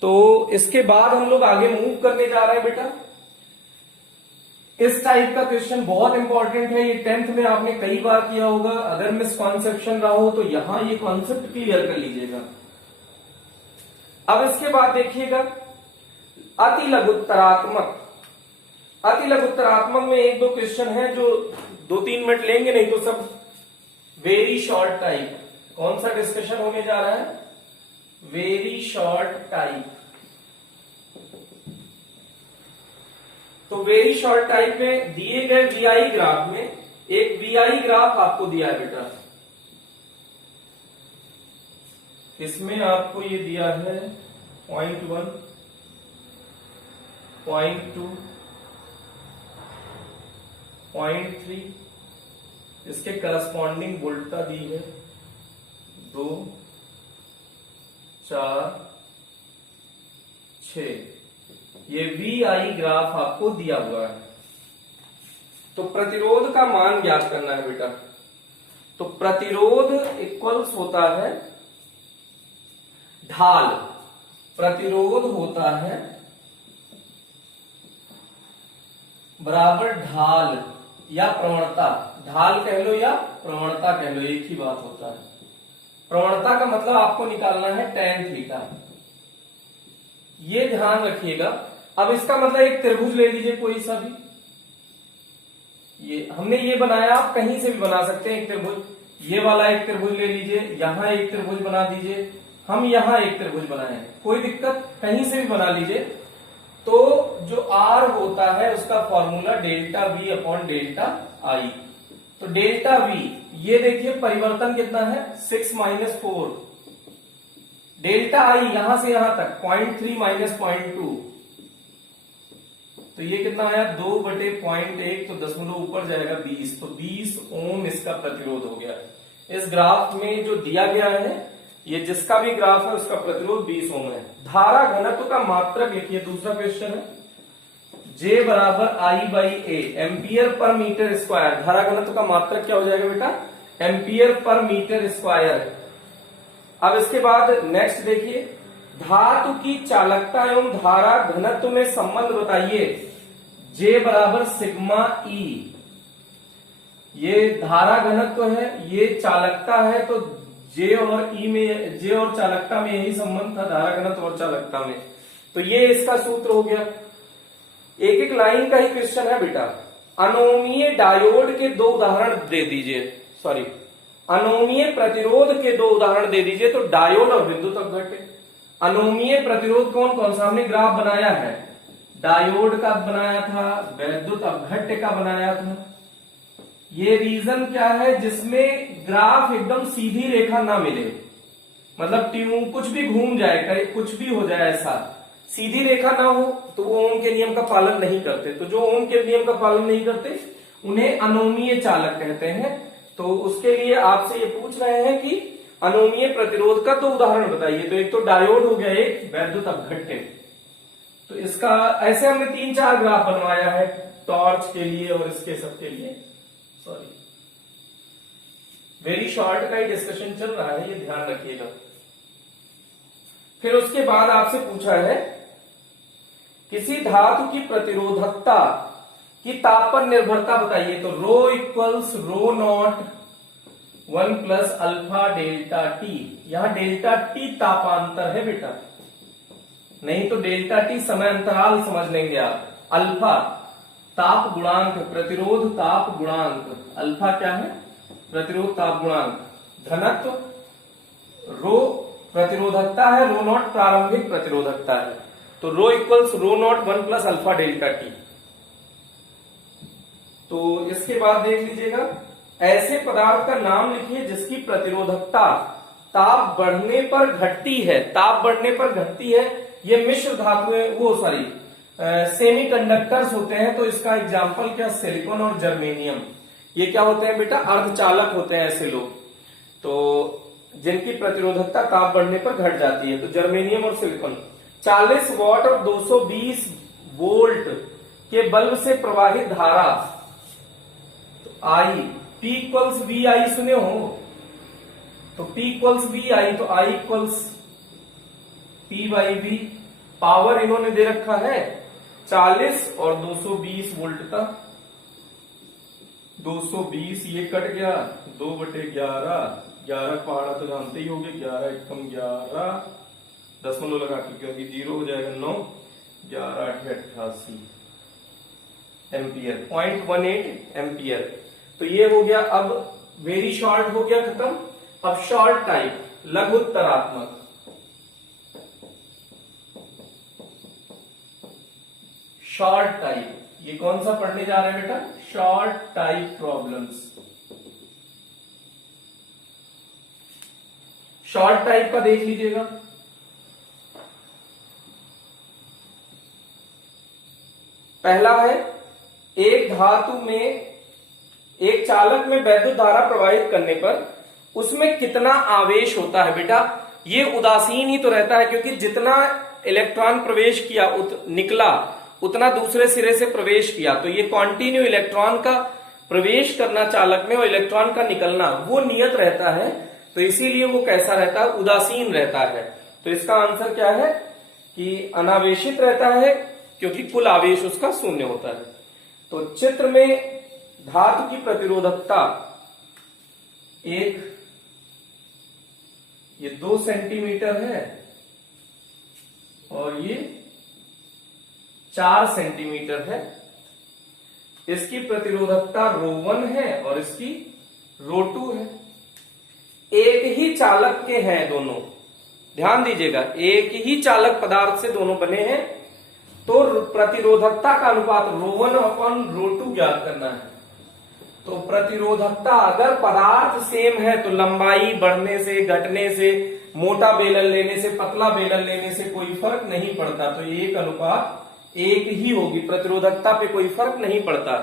तो इसके बाद हम लोग आगे मूव करने जा रहे हैं बेटा। इस टाइप का क्वेश्चन बहुत इंपॉर्टेंट है, ये 10th में आपने कई बार किया होगा। अगर मिसकॉन्सेप्शन रहा हो तो यहां ये कॉन्सेप्ट क्लियर कर लीजिएगा। अब इसके बाद देखिएगा अति लघुत्तरात्मक। अति लघुत्तरात्मक में एक दो क्वेश्चन है जो 2-3 मिनट लेंगे, नहीं तो सब वेरी शॉर्ट टाइप। कौन सा डिस्कशन होने जा रहा है? Very short type. तो वेरी शॉर्ट टाइप में दिए गए VI ग्राफ में एक VI ग्राफ आपको दिया है बेटा। इसमें आपको ये दिया है 0.1, 0.2, 0.3, इसके करस्पॉन्डिंग वोल्टता दी है 2, 4, 6। ये VI ग्राफ आपको दिया हुआ है। तो प्रतिरोध का मान ज्ञात करना है बेटा। तो प्रतिरोध इक्वल्स होता है ढाल। प्रतिरोध होता है बराबर ढाल या प्रवणता। ढाल कह लो या प्रवणता कह लो, एक ही बात होता है। प्रवणता का मतलब आपको निकालना है tan थीटा, ये ध्यान रखिएगा। अब इसका मतलब एक त्रिभुज ले लीजिए कोई सा भी, ये हमने ये बनाया, आप कहीं से भी बना सकते हैं एक त्रिभुज। ये वाला एक त्रिभुज ले लीजिए, यहां एक त्रिभुज बना दीजिए, हम यहां एक त्रिभुज बनाए, कोई दिक्कत, कहीं से भी बना लीजिए। तो जो R होता है उसका formula delta V upon delta I। तो डेल्टा V, ये देखिए परिवर्तन कितना है 6 - 4, डेल्टा आई यहां से यहां तक 0.3 माइनस 0.2, तो ये कितना आया 2/0.1, तो दशमलव ऊपर जाएगा 20, तो 20 ओम इसका प्रतिरोध हो गया। इस ग्राफ में जो दिया गया है, ये जिसका भी ग्राफ है उसका प्रतिरोध 20 ओम है। धारा घनत्व का मात्रक लिखिए, दूसरा क्वेश्चन है, J बराबर I/A ampere per metre square. धारा घनत्व का मात्रक क्या हो जाएगा बेटा, एम्पियर पर मीटर स्क्वायर। अब इसके बाद नेक्स्ट देखिए, धातु की चालकता एवं धारा घनत्व में संबंध बताइए। J बराबर सिग्मा E, ये धारा घनत्व है, ये चालकता है, तो J और E में, J और चालकता में यही संबंध था, धारा घनत्व और चालकता में। तो ये इसका सूत्र हो गया। एक एक लाइन का ही क्वेश्चन है बेटा। अनोमीय डायोड के दो उदाहरण दे दीजिए, सॉरी अनोमीय प्रतिरोध के दो उदाहरण दे दीजिए, तो डायोड और विद्युत अपघट्य। अनोमीय प्रतिरोध कौन कौन सा हमने ग्राफ बनाया है, डायोड का बनाया था, विद्युत अपघट्य का बनाया था। ये रीजन क्या है, जिसमें ग्राफ एकदम सीधी रेखा ना मिले, मतलब ट्यूब कुछ भी घूम जाए, कुछ भी हो जाए, ऐसा सीधी रेखा ना हो, तो वो ओम के नियम का पालन नहीं करते। तो जो ओम के नियम का पालन नहीं करते उन्हें अनोमीय चालक कहते हैं। तो उसके लिए आपसे ये पूछ रहे हैं कि अनोमीय प्रतिरोध का दो उदाहरण बताइए। तो एक तो डायोड हो गया, एक विद्युत अपघट्य। तो इसका ऐसे हमने 3-4 ग्राफ बनवाया है, टॉर्च के लिए और इसके सब के लिए। सॉरी, वेरी शॉर्ट का ही डिस्कशन चल रहा है, ये ध्यान रखिएगा। फिर उसके बाद आपसे पूछा है, किसी धातु की प्रतिरोधकता की ताप पर निर्भरता बताइए। तो rho equals rho naught 1 plus alpha delta T. यहां डेल्टा टी तापांतर है बेटा, नहीं तो डेल्टा टी समय अंतराल समझ लेंगे आप। अल्फा ताप गुणांक, प्रतिरोध ताप गुणांक, अल्फा क्या है, प्रतिरोध ताप गुणांक। घनत्व रो प्रतिरोधकता है, रो नॉट प्रारंभिक प्रतिरोधकता है। तो rho equals rho naught 1 plus alpha delta T. तो इसके बाद देख लीजिएगा, ऐसे पदार्थ का नाम लिखिए जिसकी प्रतिरोधकता ताप बढ़ने पर घटती है। ताप बढ़ने पर घटती है, ये मिश्र धातुएं, वो सॉरी सेमीकंडक्टर्स होते हैं। तो इसका एग्जांपल क्या, सिलिकॉन और जर्मेनियम। ये क्या होते हैं बेटा, अर्धचालक होते हैं ऐसे लोग, तो जिनकी प्रतिरोधकता ताप बढ़ने पर घट जाती है। तो जर्मेनियम और सिलिकॉन। 40 वॉट और 220 वोल्ट के बल्ब से प्रवाहित धारा, तो आई P इक्वल्स वी आई सुने हो, तो P इक्वल्स वी आई, तो I इक्वल्स P/V। पावर इन्होंने दे रखा है 40 और 220 वोल्ट का। 220 ये कट गया, 2/11, 11 पहाड़ा तो जानते ही होंगे, 11 एकम 11, दशमलव लगा के क्योंकि 0 हो जाएगा 9, 11 8 88 एम्पियर, 0.18 एम्पियर। तो ये हो गया। अब वेरी शॉर्ट हो गया, खत्म। अब शॉर्ट टाइप, लघुत्तरात्मक। शॉर्ट टाइप, ये कौन सा पढ़ने जा रहे हैं बेटा, short type problems. Short type का देख लीजिएगा। पहला है, एक धातु में, एक चालक में वैद्युत धारा प्रवाहित करने पर उसमें कितना आवेश होता है बेटा। ये उदासीन ही तो रहता है, क्योंकि जितना इलेक्ट्रॉन प्रवेश किया निकला उतना दूसरे सिरे से प्रवेश किया। तो ये कॉन्टिन्यू इलेक्ट्रॉन का प्रवेश करना चालक में और इलेक्ट्रॉन का निकलना वो नियत रहता है। तो इसीलिए वो कैसा रहता है, उदासीन रहता है। तो इसका आंसर क्या है कि अनावेशित रहता है, क्योंकि कुल आवेश उसका शून्य होता है। तो चित्र में धातु की प्रतिरोधकता एक, ये 2 सेंटीमीटर है और ये 4 सेंटीमीटर है। इसकी प्रतिरोधकता ρ1 है और इसकी ρ2 है। एक ही चालक के हैं दोनों, ध्यान दीजिएगा, एक ही चालक पदार्थ से दोनों बने हैं। तो प्रतिरोधकता का अनुपात ρ1/ρ2 ज्ञात करना है। तो प्रतिरोधकता, अगर पदार्थ सेम है तो लंबाई बढ़ने से घटने से, मोटा बेलन लेने से पतला बेलन लेने से कोई फर्क नहीं पड़ता। तो 1:1 ही होगी, प्रतिरोधकता पे कोई फर्क नहीं पड़ता।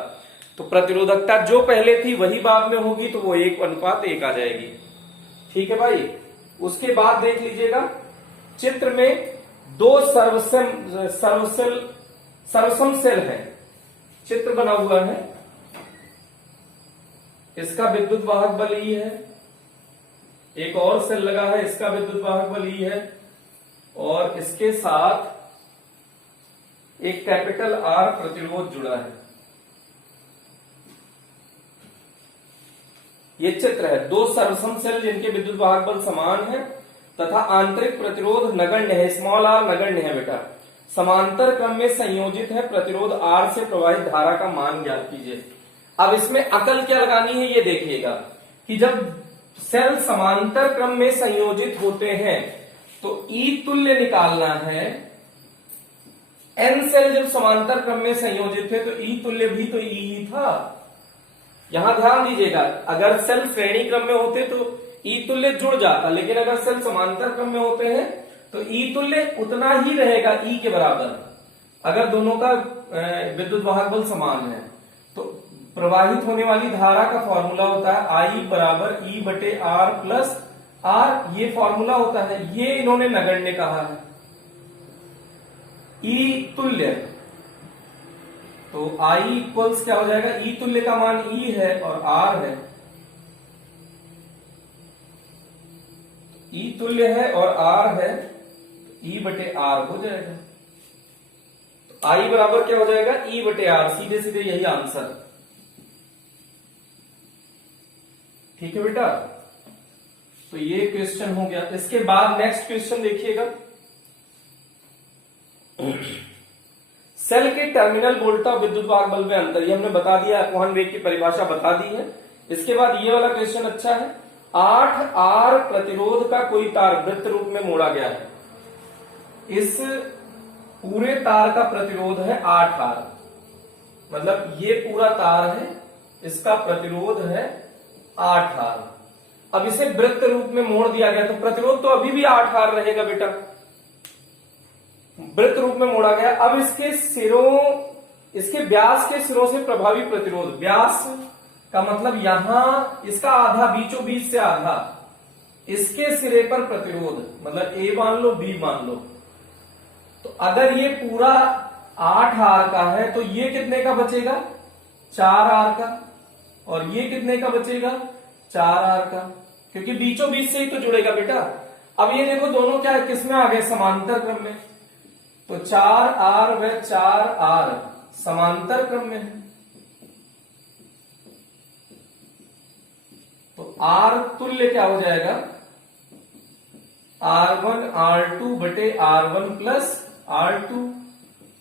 तो प्रतिरोधकता जो पहले थी वही बाद में होगी, तो वो 1:1 आ जाएगी। ठीक है भाई। उसके बाद देख लीजिएगा, चित्र में दो सर्वसम सेल है, चित्र बना हुआ है। इसका विद्युत वाहक बल E है, एक और सेल लगा है, इसका विद्युत वाहक बल E है, और इसके साथ एक कैपिटल R प्रतिरोध जुड़ा है। ये चित्र है, दो सर्वसम सेल जिनके विद्युत वाहक बल समान है तथा आंतरिक प्रतिरोध नगण्य है, स्मॉल r नगण्य है बेटा, समांतर क्रम में संयोजित है, प्रतिरोध R से प्रवाहित धारा का मान ज्ञात कीजिए। अब इसमें अकल क्या लगानी है ये देखिएगा कि जब सेल समांतर क्रम में संयोजित होते हैं तो E तुल्य निकालना है। n सेल जब समांतर क्रम में संयोजित थे तो E तुल्य भी तो E ही था। यहां ध्यान दीजिएगा, अगर सेल श्रेणी क्रम में होते तो E तुल्य जुड़ जाता, लेकिन अगर सेल समांतर क्रम में होते हैं तो E तुल्य उतना ही रहेगा E के बराबर। अगर दोनों का विद्युत वाहक बल समान है तो प्रवाहित होने वाली धारा का फॉर्मूला होता है I बराबर E/R प्लस R, ये फॉर्मूला होता है। ये इन्होंने नगण्य कहा है, E तुल्य। तो I इक्वल्स क्या हो जाएगा, E तुल्य का मान E है और R है, E तुल्य है और R है, E/R हो जाएगा। तो I बराबर क्या हो जाएगा, E/R, सीधे सीधे यही आंसर। ठीक है बेटा, तो ये क्वेश्चन हो गया। इसके बाद नेक्स्ट क्वेश्चन देखिएगा, सेल के टर्मिनल वोल्टा विद्युत वाहक बल में अंतर, ये हमने बता दिया, अपवहन वेग की परिभाषा बता दी है। इसके बाद ये वाला क्वेश्चन अच्छा है, 8R प्रतिरोध का कोई तार वृत्त रूप में मोड़ा गया है, इस पूरे तार का प्रतिरोध है 8R, मतलब ये पूरा तार है, इसका प्रतिरोध है 8R। अब इसे वृत्त रूप में मोड़ दिया गया तो प्रतिरोध तो अभी भी 8R रहेगा बेटा, वृत्त रूप में मोड़ा गया। अब इसके सिरों, इसके व्यास के सिरों से प्रभावी प्रतिरोध, व्यास का मतलब यहां इसका आधा, बीचों बीच से आधा, इसके सिरे पर प्रतिरोध, मतलब A मान लो B मान लो। तो अगर ये पूरा 8R का है तो ये कितने का बचेगा, 4R का, और ये कितने का बचेगा, 4R का, क्योंकि बीचों बीच से ही तो जुड़ेगा बेटा। अब ये देखो दोनों क्या है, किसमें आ गए, समांतर क्रम में, तो 4R व 4R समांतर क्रम में है। तो R तुल्य क्या हो जाएगा, R1 R2 बटे R1 प्लस R2,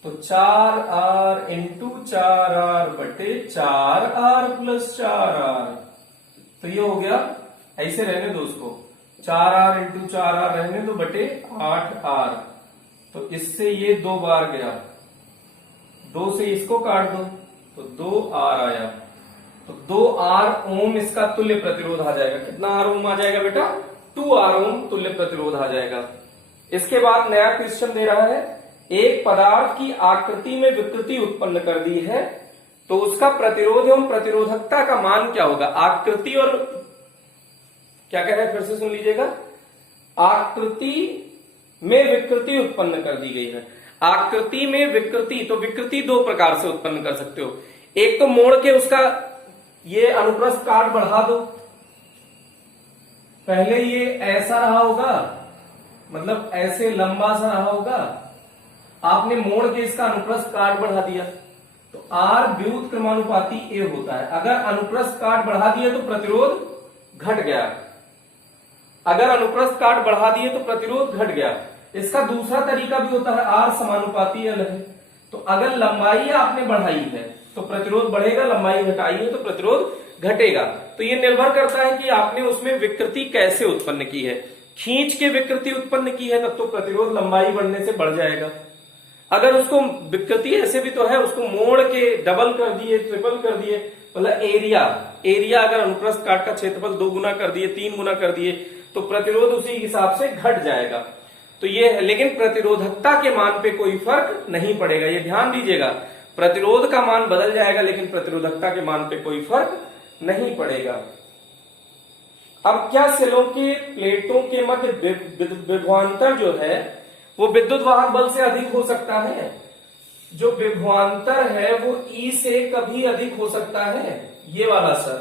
तो 4R इंटू 4R बटे 4R प्लस 4R। तो ये हो गया, ऐसे रहने दो उसको, 4R इंटू 4R रहने दो बटे 8R। तो इससे ये 2 बार गया, 2 से इसको काट दो तो 2R आया, तो 2R ओम इसका तुल्य प्रतिरोध आ जाएगा। कितना R ओम आ जाएगा बेटा, 2R ओम तुल्य प्रतिरोध आ जाएगा। इसके बाद नया क्वेश्चन दे रहा है, एक पदार्थ की आकृति में विकृति उत्पन्न कर दी है तो उसका प्रतिरोध एवं प्रतिरोधकता का मान क्या होगा। आकृति और क्या कह रहे हैं, फिर से सुन लीजिएगा, आकृति में विकृति उत्पन्न कर दी गई है। आकृति में विकृति, तो विकृति 2 प्रकार से उत्पन्न कर सकते हो, एक तो मोड़ के उसका ये अनुप्रस्थ काट बढ़ा दो, पहले ये ऐसा रहा होगा, मतलब ऐसे लंबा सा रहा होगा, आपने मोड़ के इसका अनुप्रस्थ काट बढ़ा दिया तो R व्युत क्रमानुपाती A होता है। अगर अनुप्रस्थ काट बढ़ा दिया तो प्रतिरोध घट गया, अगर अनुप्रस्थ काट बढ़ा दिए तो प्रतिरोध घट गया। इसका दूसरा तरीका भी होता है, R समानुपाती L है, तो अगर लंबाई आपने बढ़ाई है तो प्रतिरोध बढ़ेगा, लंबाई घटाई है तो प्रतिरोध घटेगा। तो ये निर्भर करता है कि आपने उसमें विकृति कैसे उत्पन्न की है। खींच के विकृति उत्पन्न की है तब तो प्रतिरोध लंबाई बढ़ने से बढ़ जाएगा, अगर उसको विकृति ऐसे भी तो है, उसको मोड़ के डबल कर दिए, ट्रिपल कर दिए, मतलब एरिया अगर अनुप्रस्थ काट का क्षेत्रफल 2 गुना कर दिए, 3 गुना कर दिए, तो प्रतिरोध उसी हिसाब से घट जाएगा। तो ये है, लेकिन प्रतिरोधकता के मान पे कोई फर्क नहीं पड़ेगा, ये ध्यान दीजिएगा। प्रतिरोध का मान बदल जाएगा लेकिन प्रतिरोधकता के मान पे कोई फर्क नहीं पड़ेगा। अब क्या सेलों के प्लेटों के मध्य विभवांतर जो है वो विद्युत वाहक बल से अधिक हो सकता है? जो विभवांतर है वो E से कभी अधिक हो सकता है? ये वाला सर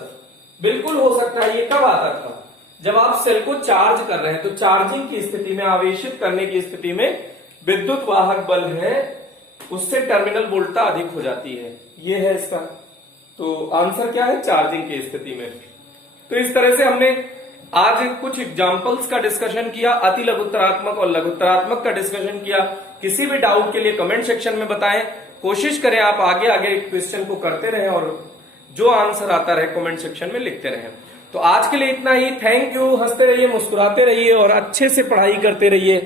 बिल्कुल हो सकता है। ये कब आता था? जब आप सेल को चार्ज कर रहे हैं, तो चार्जिंग की स्थिति में, आवेशित करने की स्थिति में विद्युत वाहक बल है उससे टर्मिनल वोल्टता अधिक हो जाती है। ये है इसका तो आंसर क्या है? चार्जिंग की स्थिति में। तो इस तरह से हमने आज कुछ एग्जांपल्स का डिस्कशन किया, अति लघुत्तरात्मक और लघुत्तरात्मक का डिस्कशन किया। किसी भी डाउट के लिए कमेंट सेक्शन में बताएं। कोशिश करें आप आगे आगे क्वेश्चन को करते रहें और जो आंसर आता रहे कमेंट सेक्शन में लिखते रहें। तो आज के लिए इतना ही। Thank you. हंसते रहिए, मुस्कुराते रहिए और अच्छे से पढ़ाई करते रहिए।